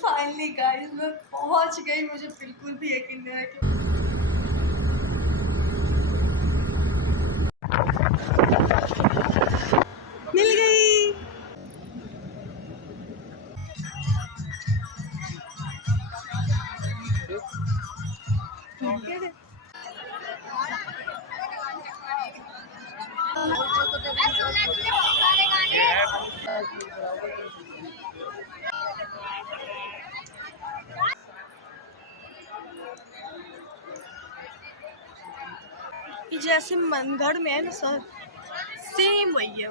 Finally guys मैं पहुंच गई। मुझे बिल्कुल भी यकीन नहीं है कि मिल गई। जैसे मनगढ़ में है ना सर, सेम वही है।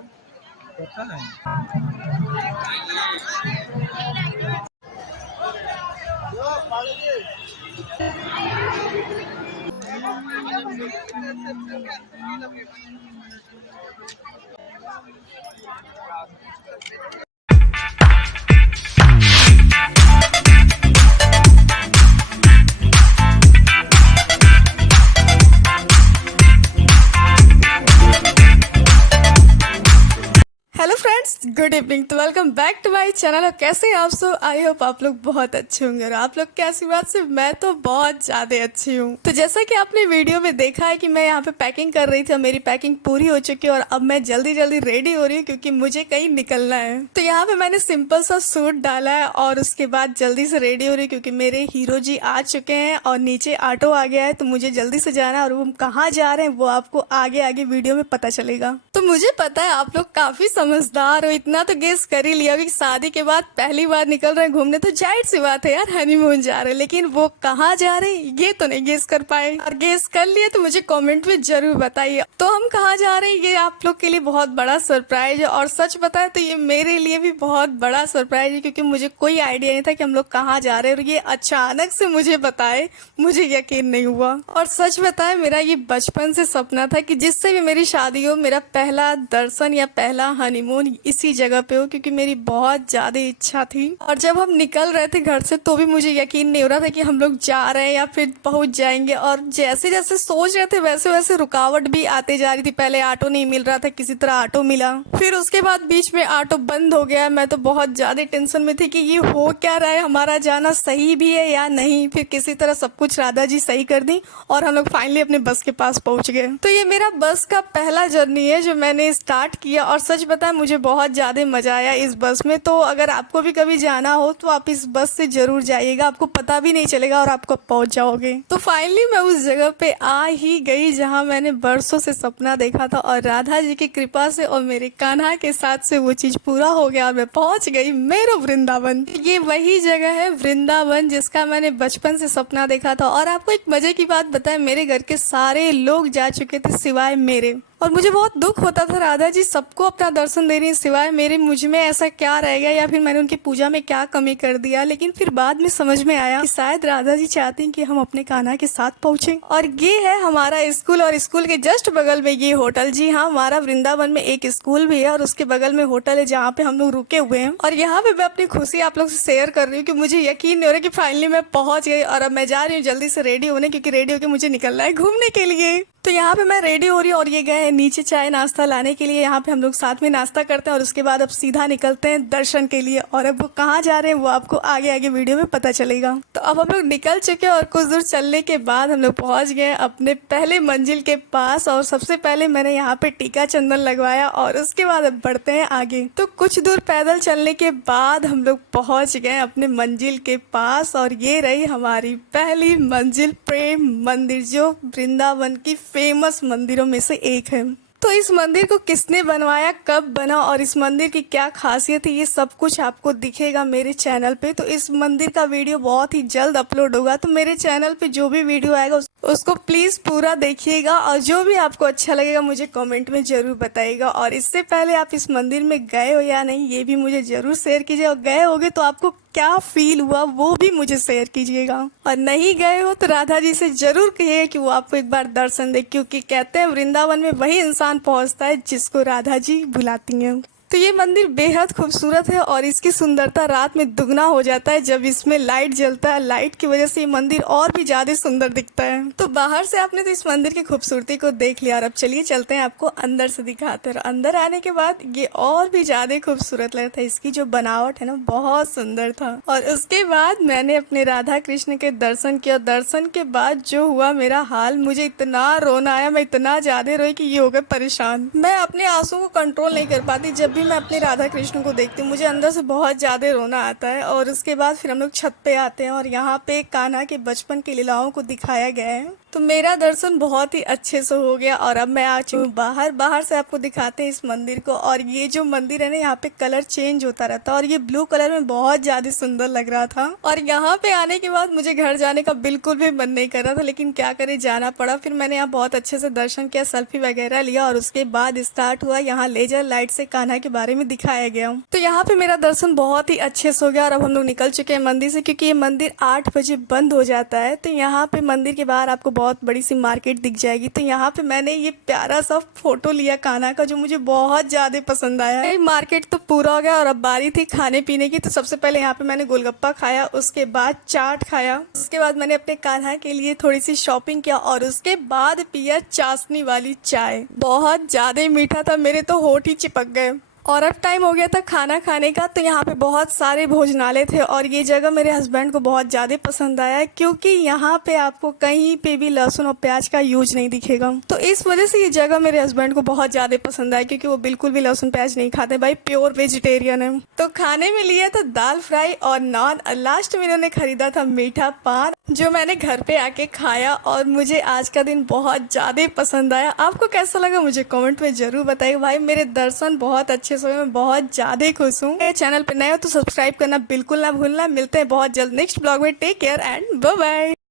Hello friends, good evening. तो welcome back to my channel. और कैसे हैं आप सब? आई होप आप लोग बहुत अच्छे होंगे और आप लोग की आशीर्वाद से मैं तो बहुत ज़्यादा अच्छी हूँ। तो जैसा कि आपने वीडियो में देखा है कि मैं यहाँ पे पैकिंग कर रही थी और मेरी पैकिंग पूरी हो चुकी है और अब मैं जल्दी जल्दी रेडी हो रही हूँ क्योंकि मुझे कहीं निकलना है। तो यहाँ पे मैंने सिंपल सा सूट डाला है और उसके बाद जल्दी से रेडी हो रही हूँ क्योंकि मेरे हीरो जी आ चुके हैं और नीचे ऑटो आ गया है। तो मुझे जल्दी से जाना है और वो कहाँ जा रहे हैं वो आपको आगे आगे वीडियो में पता चलेगा। तो मुझे पता है आप लोग काफी समझदार हो, इतना तो गेस कर ही लिया कि शादी के बाद पहली बार निकल रहे हैं घूमने, तो जाहिर सी बात है यार हनीमून जा रहे हैं। लेकिन वो कहाँ जा रहे हैं ये तो नहीं गेस कर पाए, और गेस कर लिए तो मुझे कमेंट में जरूर बताइए। तो हम कहाँ जा रहे हैं ये आप लोग के लिए बहुत बड़ा सरप्राइज है, और सच बताए तो ये मेरे लिए भी बहुत बड़ा सरप्राइज है क्योंकि मुझे कोई आइडिया नहीं था कि हम लोग कहाँ जा रहे हैं। और ये अचानक से मुझे बताए, मुझे यकीन नहीं हुआ। और सच बताए मेरा ये बचपन से सपना था कि जिससे भी मेरी शादी हो, मेरा पहला दर्शन या पहला हनीमून इसी जगह पे हो, क्योंकि मेरी बहुत ज्यादा इच्छा थी। और जब हम निकल रहे थे घर से तो भी मुझे यकीन नहीं हो रहा था कि हम लोग जा रहे हैं या फिर पहुंच जाएंगे। और जैसे जैसे सोच रहे थे वैसे वैसे रुकावट भी आते जा रही थी। पहले ऑटो नहीं मिल रहा था, किसी तरह ऑटो मिला, फिर उसके बाद बीच में ऑटो बंद हो गया। मैं तो बहुत ज्यादा टेंशन में थी कि ये हो क्या रहा है, हमारा जाना सही भी है या नहीं। फिर किसी तरह सब कुछ राधा जी सही कर दी और हम लोग फाइनली अपने बस के पास पहुंच गए। तो ये मेरा बस का पहला जर्नी है जो मैंने स्टार्ट किया, और सच बताएं मुझे बहुत ज्यादा मजा आया इस बस में। तो अगर आपको भी कभी जाना हो तो आप इस बस से जरूर जाइएगा, आपको पता भी नहीं चलेगा और आप कब पहुंच जाओगे। तो फाइनली मैं उस जगह पे आ ही गई जहां मैंने बरसों से सपना देखा था, और राधा जी की कृपा से और मेरे कान्हा के साथ से वो चीज पूरा हो गया और मैं पहुंच गई मेरा वृंदावन। ये वही जगह है वृंदावन जिसका मैंने बचपन से सपना देखा था। और आपको एक मजे की बात बताएं, मेरे घर के सारे लोग जा चुके थे सिवाय मेरे, और मुझे बहुत दुख होता था राधा जी सबको अपना दर्शन दे रही हैं सिवाय मेरे, मुझ में ऐसा क्या रह गया या फिर मैंने उनकी पूजा में क्या कमी कर दिया। लेकिन फिर बाद में समझ में आया कि शायद राधा जी चाहती हैं कि हम अपने कान्हा के साथ पहुंचे। और ये है हमारा स्कूल, और स्कूल के जस्ट बगल में ये होटल। जी हाँ, हमारा वृंदावन में एक स्कूल भी है और उसके बगल में होटल है जहाँ पे हम लोग रुके हुए हैं। और यहाँ पे मैं अपनी खुशी आप लोग से शेयर कर रही हूँ कि मुझे यकीन नहीं हो रहा कि फाइनली मैं पहुंच गई। और अब मैं जा रही हूँ जल्दी से रेडी होने, क्योंकि रेडी होकर मुझे निकलना है घूमने के लिए। तो यहाँ पे मैं रेडी हो रही हूँ और ये गए नीचे चाय नाश्ता लाने के लिए। यहाँ पे हम लोग साथ में नाश्ता करते हैं और उसके बाद अब सीधा निकलते हैं दर्शन के लिए। और अब वो कहाँ जा रहे हैं वो आपको आगे आगे वीडियो में पता चलेगा। तो अब हम लोग निकल चुके हैं और कुछ दूर चलने के बाद हम लोग पहुँच गए अपने पहले मंजिल के पास। और सबसे पहले मैंने यहाँ पे टीका चंदन लगवाया और उसके बाद अब बढ़ते हैं आगे। तो कुछ दूर पैदल चलने के बाद हम लोग पहुँच गए अपने मंजिल के पास, और ये रही हमारी पहली मंजिल, प्रेम मंदिर, जो वृंदावन की फेमस मंदिरों में से एक है। तो इस मंदिर को किसने बनवाया, कब बना और इस मंदिर की क्या खासियत है, ये सब कुछ आपको दिखेगा मेरे चैनल पे। तो इस मंदिर का वीडियो बहुत ही जल्द अपलोड होगा, तो मेरे चैनल पे जो भी वीडियो आएगा उसको प्लीज पूरा देखिएगा, और जो भी आपको अच्छा लगेगा मुझे कमेंट में जरूर बताइएगा। और इससे पहले आप इस मंदिर में गए हो या नहीं ये भी मुझे जरूर शेयर कीजिए, और गए होगे तो आपको क्या फील हुआ वो भी मुझे शेयर कीजिएगा। और नहीं गए हो तो राधा जी से जरूर कहिए कि वो आपको एक बार दर्शन दे, क्योंकि कहते हैं वृंदावन में वही इंसान पहुंचता है जिसको राधा जी बुलाती हैं। तो ये मंदिर बेहद खूबसूरत है और इसकी सुंदरता रात में दुगना हो जाता है जब इसमें लाइट जलता है। लाइट की वजह से ये मंदिर और भी ज्यादा सुंदर दिखता है। तो बाहर से आपने तो इस मंदिर की खूबसूरती को देख लिया और अब चलिए चलते हैं, आपको अंदर से दिखाते हैं। और अंदर आने के बाद ये और भी ज्यादा खूबसूरत लग रहा था। इसकी जो बनावट है ना, बहुत सुंदर था। और उसके बाद मैंने अपने राधा कृष्ण के दर्शन किया। दर्शन के बाद जो हुआ मेरा हाल, मुझे इतना रोना आया, मैं इतना ज्यादा रोई कि ये हो गए परेशान। मैं अपने आंसू को कंट्रोल नहीं कर पाती। जब भी मैं अपने राधा कृष्ण को देखती हूँ मुझे अंदर से बहुत ज्यादा रोना आता है। और उसके बाद फिर हम लोग छत पे आते हैं और यहाँ पे कान्हा के बचपन की लीलाओं को दिखाया गया है। तो मेरा दर्शन बहुत ही अच्छे से हो गया और अब मैं आ चुकी हूँ बाहर। बाहर से आपको दिखाते हैं इस मंदिर को। और ये जो मंदिर है ना, यहाँ पे कलर चेंज होता रहता है और ये ब्लू कलर में बहुत ज्यादा सुंदर लग रहा था। और यहाँ पे आने के बाद मुझे घर जाने का बिल्कुल भी मन नहीं कर रहा था, लेकिन क्या करे, जाना पड़ा। फिर मैंने यहाँ बहुत अच्छे से दर्शन किया, सेल्फी वगैरह लिया और उसके बाद स्टार्ट हुआ। यहाँ लेजर लाइट से कान्हा के बारे में दिखाया गया। तो यहाँ पे मेरा दर्शन बहुत ही अच्छे से हो गया और अब हम लोग निकल चुके हैं मंदिर से, क्योंकि ये मंदिर 8 बजे बंद हो जाता है। तो यहाँ पे मंदिर के बाहर आपको बहुत बड़ी सी मार्केट दिख जाएगी। तो यहाँ पे मैंने ये प्यारा सा फोटो लिया कान्हा का, जो मुझे बहुत ज्यादा पसंद आया। ये मार्केट तो पूरा हो गया और अब बारी थी खाने पीने की। तो सबसे पहले यहाँ पे मैंने गोलगप्पा खाया, उसके बाद चाट खाया, उसके बाद मैंने अपने कान्हा के लिए थोड़ी सी शॉपिंग किया और उसके बाद पिया चाशनी वाली चाय। बहुत ज्यादा मीठा था, मेरे तो होठ ही चिपक गए। और अब टाइम हो गया था खाना खाने का। तो यहाँ पे बहुत सारे भोजनालय थे और ये जगह मेरे हस्बैंड को बहुत ज़्यादा पसंद आया, क्योंकि यहाँ पे आपको कहीं पे भी लहसुन और प्याज का यूज नहीं दिखेगा। तो इस वजह से ये जगह मेरे हस्बैंड को बहुत ज़्यादा पसंद आया, क्योंकि वो बिल्कुल भी लहसुन प्याज नहीं खाते, भाई प्योर वेजिटेरियन है। तो खाने में लिया था दाल फ्राई और नान, लास्ट में इन्होंने खरीदा था मीठा पान, जो मैंने घर पे आके खाया और मुझे आज का दिन बहुत ज़्यादा पसंद आया। आपको कैसा लगा मुझे कमेंट में जरूर बताइए। भाई मेरे दर्शन बहुत अच्छे से हुए, मैं बहुत ज़्यादा खुश हूँ। मेरे चैनल पे नए हो तो सब्सक्राइब करना बिल्कुल ना भूलना। मिलते हैं बहुत जल्द नेक्स्ट ब्लॉग में। Take care and bye bye.